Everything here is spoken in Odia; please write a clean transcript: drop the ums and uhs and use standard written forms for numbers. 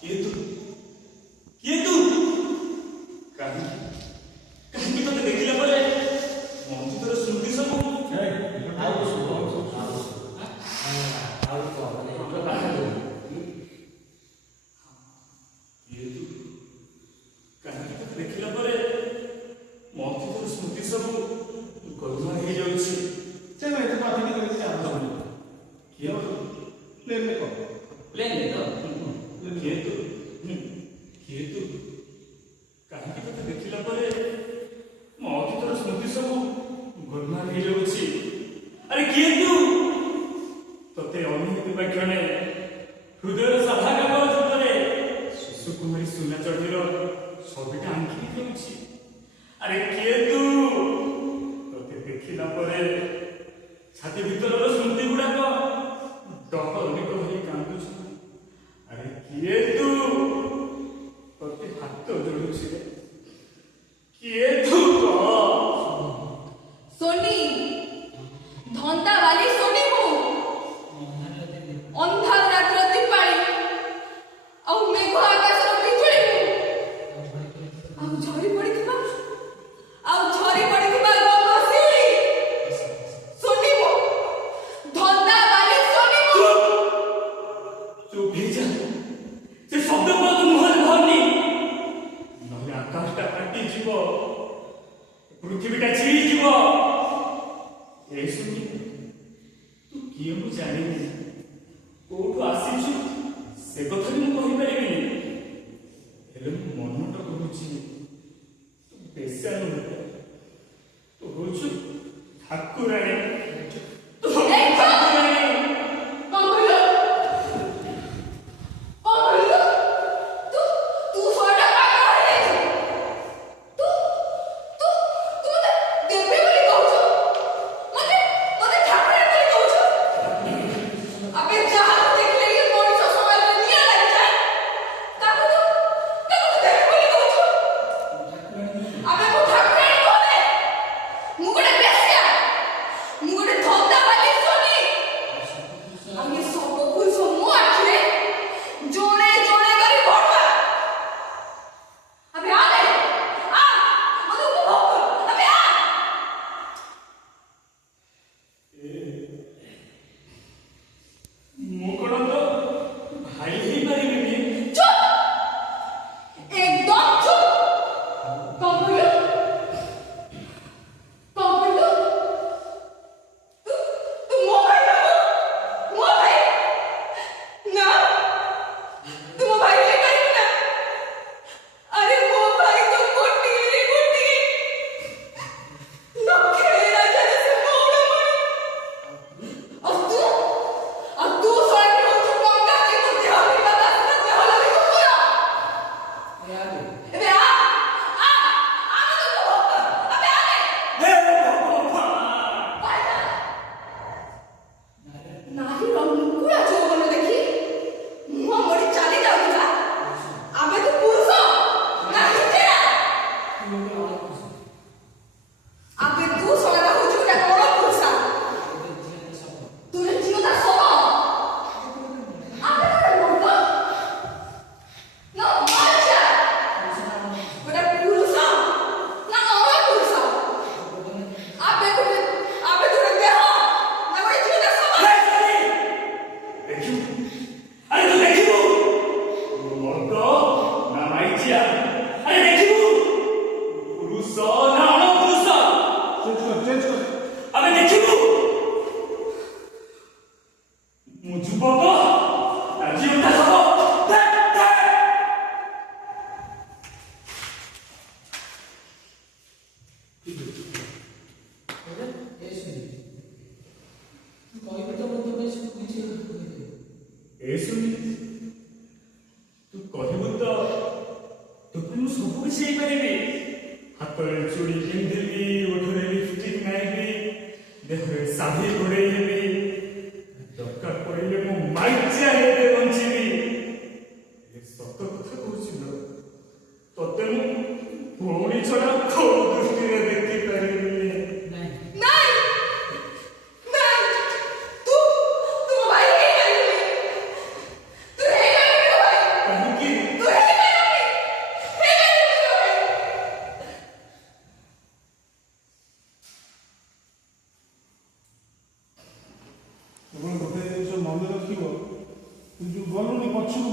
କିଏ ତୁ? କିଏ ତୁ? କାହିଁକି ତତେ ଦେଖିଲା ପରେ ମୋ ଅତୀତର ସ୍ମୃତି ସବୁ ଦେଖିଲା ପରେ ମୋ ଅତୀତର ସ୍ମୃତି ସବୁ ଗୋଲମାଲ ହେଇଯାଉଛି। କାହିଁକି ତତେ ଦେଖିଲା ପରେ ମୋ ଅତୀତର ସ୍ମୃତି ସବୁ ଗୋଲମାଲ ହେଇଯାଉଛି। ଆରେ କିଏ ତୁ? ତତେ ଅନେକ କ୍ଷଣେ ହୃଦୟର ସାଧା କାଗଜ ଉପରେ ସୁକୁମାରୀ ସୁନା ଚଢ଼େଇର ছবিটা ଆଙ୍କି ଦେଉଛି। ଆରେ କିଏ ତୁ? ତତେ ଦେଖିଲା ପରେ ଛାତି ଭିତରର ସ୍ମୃତି ଗୁଡାକ ଡହଳିକ ହୋଇ କାନ୍ଦୁଛୁ। ଆରେ କିଏ ତୁ? ତତେ ହାତ ଯୋଡୁଛି। କିଏ ତୁ? सोनी धंदा वाली सोनी को अंधार रात्र दीपाली आउ मेघ आकाश बिजुली आउ झरी पड़िथिबा गंगोत्री सोनी को धंदा वाली सोनी को चुप ही जा। से शब्द को तो मुहर धरनी नहले आकाशटा फाटी जीव, पृथ्वीटा छिड़ी जीव। ए सुनी तू किए मु जानिनी, कोठु आसीछु से कथा भी मु कहि परिबिनी। हेले मु मनटा कहूची तू बेसान तू होछु ठाकुराणी। तू ठाकुराणी କେବଳ ଗୋଟେ ଜିନିଷ ମନେ ରଖିବ, ତୁ ଯୋଉ ଗଲୁନି ପଛକୁ